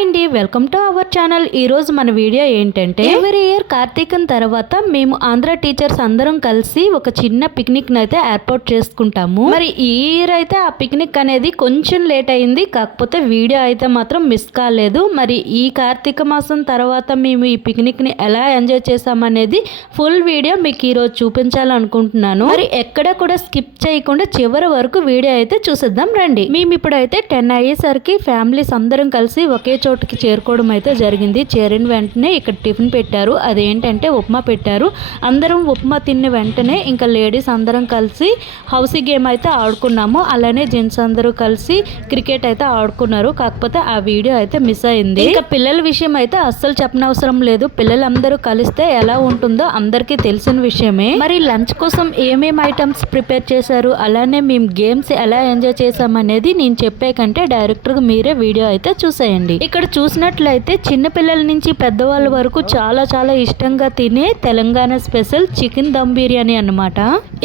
Hi అండి welcome to our channel. ఈ రోజు మన వీడియో ఏంటంటే ఎవరీ ఇయర్ కార్తీకం తర్వాత మేము ఆంధ్ర టీచర్స్ అందరం కలిసి ఒక చిన్న పిక్నిక్ అయితే ఏర్పాటు చేసుకుంటాము. మరి ఈ ఇయర్ అయితే ఆ పిక్నిక్ అనేది కొంచెం లేట్ అయింది. కాకపోతే వీడియో అయితే మాత్రం మిస్ కాలేదు. మరి ఈ కార్తీక మాసం తర్వాత మేము ఈ పిక్నిక్ని ఎలా ఎంజాయ్ చేసామనేది ఫుల్ వీడియో మీకు ఈ రోజు చూపించాలనుకుంటున్నాను. మరి ఎక్కడ కూడా స్కిప్ చేయకుండా చివరి వరకు వీడియో అయితే చూసేద్దాం రండి. మేము ఇప్పుడైతే టెన్ అయ్యేసరికి ఫ్యామిలీస్ అందరం కలిసి ఒకే చోట చోటుకి చేరుకోవడం అయితే జరిగింది. చేరిన వెంటనే ఇక్కడ టిఫిన్ పెట్టారు. అదేంటంటే ఉప్మా పెట్టారు. అందరం ఉప్మా తిన్న వెంటనే ఇంకా లేడీస్ అందరం కలిసి హౌసీ గేమ్ అయితే ఆడుకున్నాము. అలానే జెంట్స్ అందరూ కలిసి క్రికెట్ అయితే ఆడుకున్నారు. కాకపోతే ఆ వీడియో అయితే మిస్ అయింది. ఇంకా పిల్లల విషయం అయితే అస్సలు చెప్పనవసరం లేదు. పిల్లలందరూ కలిస్తే ఎలా ఉంటుందో అందరికీ తెలిసిన విషయమే. మరి లంచ్ కోసం ఏమేమి ఐటమ్స్ ప్రిపేర్ చేశారు? అలానే మేము గేమ్స్ ఎలా ఎంజాయ్ చేసామనేది నేను చెప్పే కంటే డైరెక్టర్గా మీరే వీడియో అయితే చూసేయండి. ఇక్కడ ఇక్కడ చూసినట్లయితే చిన్న పిల్లల నుంచి పెద్దవాళ్ళ వరకు చాలా చాలా ఇష్టంగా తినే తెలంగాణ స్పెషల్ చికెన్ దమ్ బిర్యానీ అన్నమాట.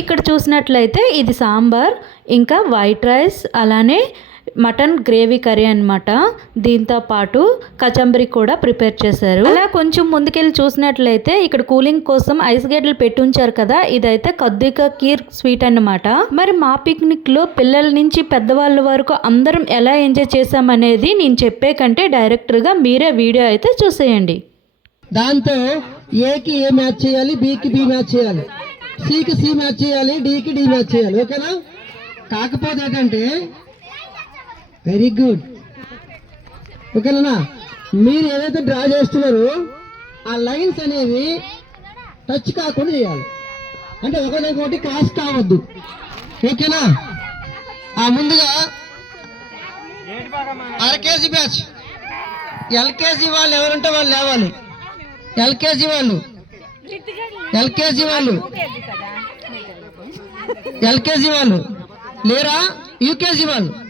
ఇక్కడ చూసినట్లయితే ఇది సాంబార్ ఇంకా వైట్ రైస్ అలానే మటన్ గ్రేవీ కర్రీ అనమాట దీంతో పాటు కచంబరి కూడా ప్రిపేర్ చేశారు. అలా కొంచెం ముందుకెళ్ళి చూసినట్లయితే ఇక్కడ కూలింగ్ కోసం ఐస్ గడ్డలు పెట్టి ఉంచారు కదా. ఇదైతే కద్దిక కీర్ స్వీట్ అన్నమాట. మరి మా పిక్నిక్లో పిల్లల నుంచి పెద్దవాళ్ళ వరకు అందరం ఎలా ఎంజాయ్ చేసామనేది నేను చెప్పే కంటే డైరెక్టర్గా మీరే వీడియో అయితే చూసేయండి. దాంతో ఏకి ఏ మ్యాచ్ చేయాలి బికి బి మ్యాచ్ చేయాలి సికి సి మ్యాచ్ చేయాలి డికి డి మ్యాచ్ చేయాలి ఓకేనా? కాకపోతే ఏంటంటే వెరీ గుడ్. ఓకేనా? మీరు ఏదైతే డ్రా చేస్తున్నారో ఆ లైన్స్ అనేవి టచ్ కాకుండా చేయాలి. అంటే ఒకటి క్రాస్ కావద్దు. ఓకేనా? ఆ ముందుగా అరకేజీ బ్యాచ్. ఎల్కేజీ వాళ్ళు ఎవరుంటే వాళ్ళు లేవాలి. ఎల్కేజీ వాళ్ళు. ఎల్కేజీ వాళ్ళు. ఎల్కేజీ వాళ్ళు. లేరా? యూకేజీ వాళ్ళు.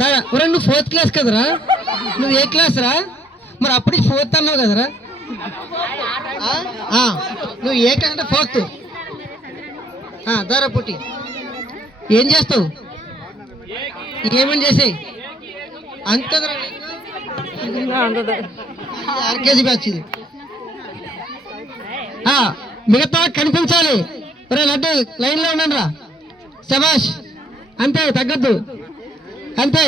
దాదా ఒరే నువ్వు ఫోర్త్ క్లాస్ కదరా? నువ్వు ఏ క్లాస్ రా? మరి అప్పుడు ఫోర్త్ అన్నావు కదరా? నువ్వు ఏ క్లాస్ అంటే ఫోర్త్ దారా పుట్టి ఏం చేస్తావు? ఏమని చేసేయి? అంతదరా ఆర్కేజీ బ్యాచ్ ఇది. మిగతా కనిపించాలి. ఒరే లడ్డు లైన్లో ఉండండి రా శబాష్ అంతే తగ్గద్దు. అంతే.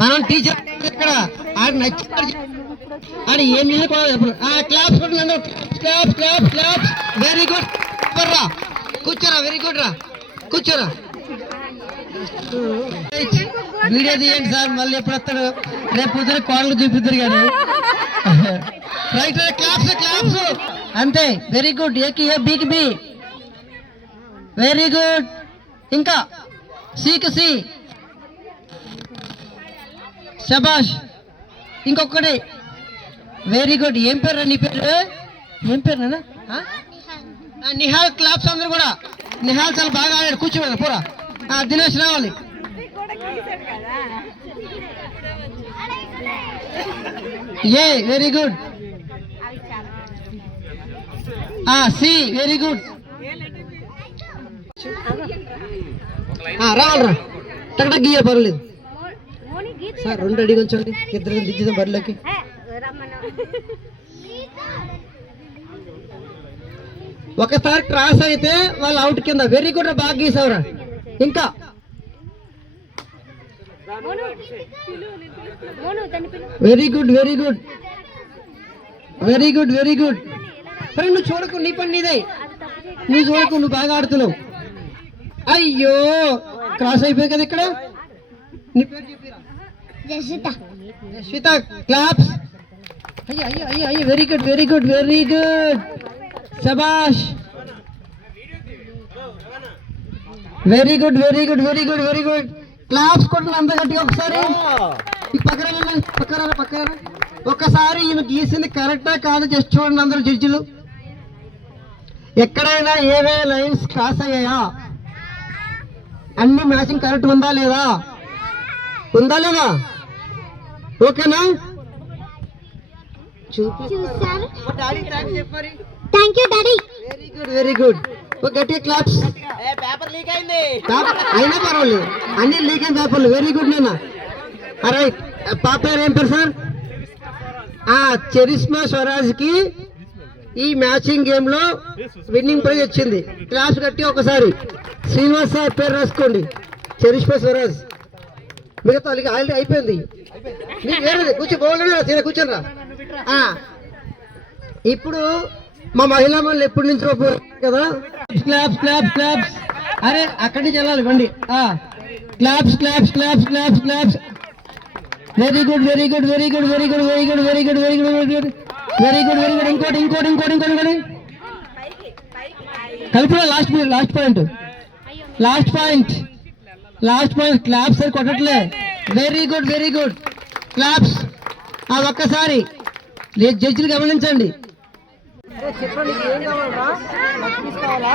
మనం టీచర్ ఇక్కడ ఆడ నచ్చాడు ఆడ ఏం క్లాప్స్ క్లాప్ వెరీ గుడ్ రా కూర్చోరా. వెరీ గుడ్ రా. కూర్చోరా. వీడియో తీయండి సార్ మళ్ళీ ఎప్పుడు వస్తాడు. రేపు పొద్దున కోడలు చూపిద్దరు కానీ. రైట్ క్లాప్స్ క్లాప్స్ అంతే. వెరీ గుడ్ ఏకి ఏ బీకి బి వెరీ గుడ్ ఇంకా సికి సి శబాష్ ఇంకొకటి. వెరీ గుడ్ ఏం పేరు నీ పేరు? ఏం పేరు నాన్న? నిహాల్ క్లాప్స్ అందరు కూడా. నిహాల్ చాలా బాగా ఆడాడు. కూర్చోమని పూరా. దినేష్ రావాలి. A very good C very good రావాలరా టక్ గీయ పర్లేదు సార్ రెండు అడిగి ఉంచండి. ఇద్దరు దిద్దుదాం బరిలోకి. ఒకసారి క్రాస్ అయితే వాళ్ళు అవుట్ కింద. వెరీ గుడ్ బాగా గీసావురా. ఇంకా. Very good very good very good very good friend నువ్వు చూడకు నీ పని నీదే. నువ్వు చూడకు నువ్వు బాగా ఆడుతున్నావు. అయ్యో! క్రాస్ అయిపోయి కదా ఇక్కడ? నీ పేరు చెప్పిరా? యశ్విత క్లాప్స్. అయ్యో అయ్యో అయ్యో అయ్యో very good very good very good శబాష్ very good very good very good very good claps కొట్టండి అంత గట్టిగా ఒకసారి. ఈ పక్కన. పక్కన పక్కన రా. ఒక్కసారి ఈమె గీసింది కరెక్టా కాదు జస్ట్ చూడండి అందరు జడ్జిలు ఎక్కడైనా ఏవే లైన్స్ క్రాస్ అయ్యాయా? అన్ని మ్యాచింగ్ కరెక్ట్ ఉందా లేదా? ఉందా లేదా? ఓకేనా? వెరీ గుడ్ వెరీ గుడ్ గట్టి క్లాప్స్ పేపర్ లీక్ అయింది. అయినా పర్వాలేదు. అన్ని లీక్ అయిన పేపర్లు వెరీ గుడ్ నాన్న. రైట్ పాప ఏం పేరు సార్ ఆ చరిస్మా స్వరాజ్కి ఈ మ్యాచింగ్ గేమ్లో విన్నింగ్ ప్రైజ్ వచ్చింది. క్లాస్ కట్టి ఒకసారి. శ్రీనివాస్ సార్ పేరు రాసుకోండి. చరిస్మా స్వరాజ్. మిగతా వాళ్ళకి ఆల్రెడీ అయిపోయింది. మీకు వేరేది కూర్చో బాగుండే కూర్చోని రా ఇప్పుడు మా మహిళా మనులు ఎప్పటి నుంచి కదా? క్లాప్స్ క్లాప్స్ క్లాప్స్ అరే అక్కడి నుంచి వెళ్ళాలి బండి. Claps claps claps claps claps very good very good very good very good very good very good very good very good very good very good ఇంకోటి ఇంకోటి ఇంకోటి ఇంకోటి కలిపి last last point last point last point claps అని కొట్టట్లే. Very good very good claps ఆ ఒక్కసారి. జడ్జిలు గమనించండి. చెప్పండి ఏం కావాలరా కావాలా?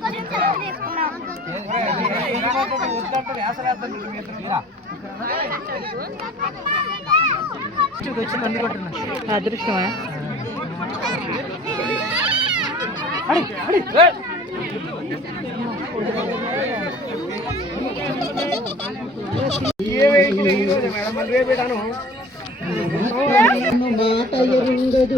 అదృష్టమా? మాట ఎరుంగదు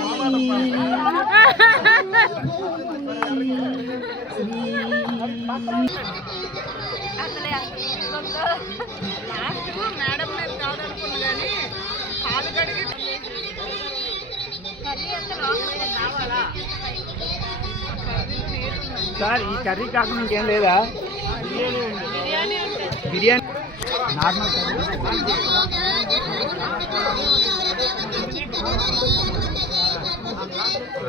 సార్ ఈ కర్రీ కాకుండా ఇంకేం లేదా? బిర్యానీ. నార్మల్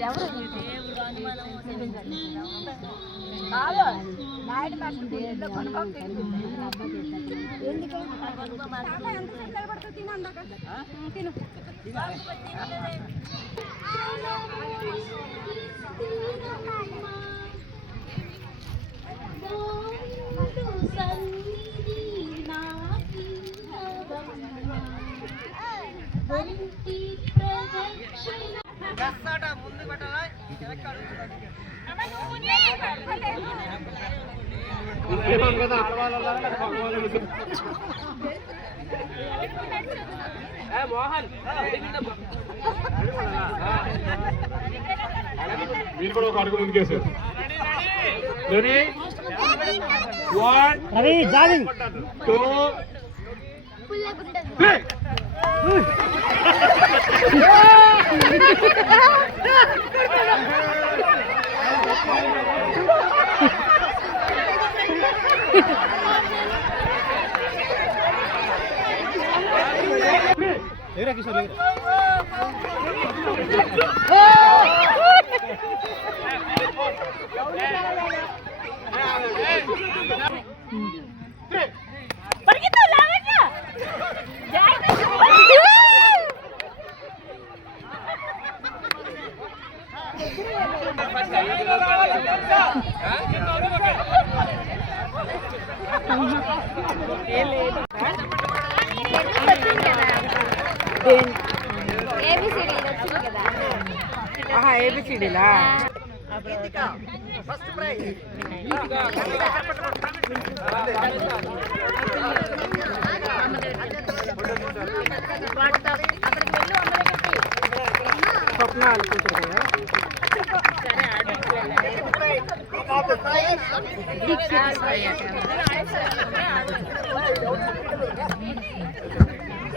ఎవరు కాదు నాయుడు మాస్టర్ ఇంట్లో కొనుక్కోక తిను తిను మీరు కూడా ఒక అడుగు ముందుకేసారు ready one Ravi jogging two three लग रहा है ఏబిసిడీలా స్వప్న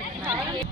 ఒకసారి నిలిస్తే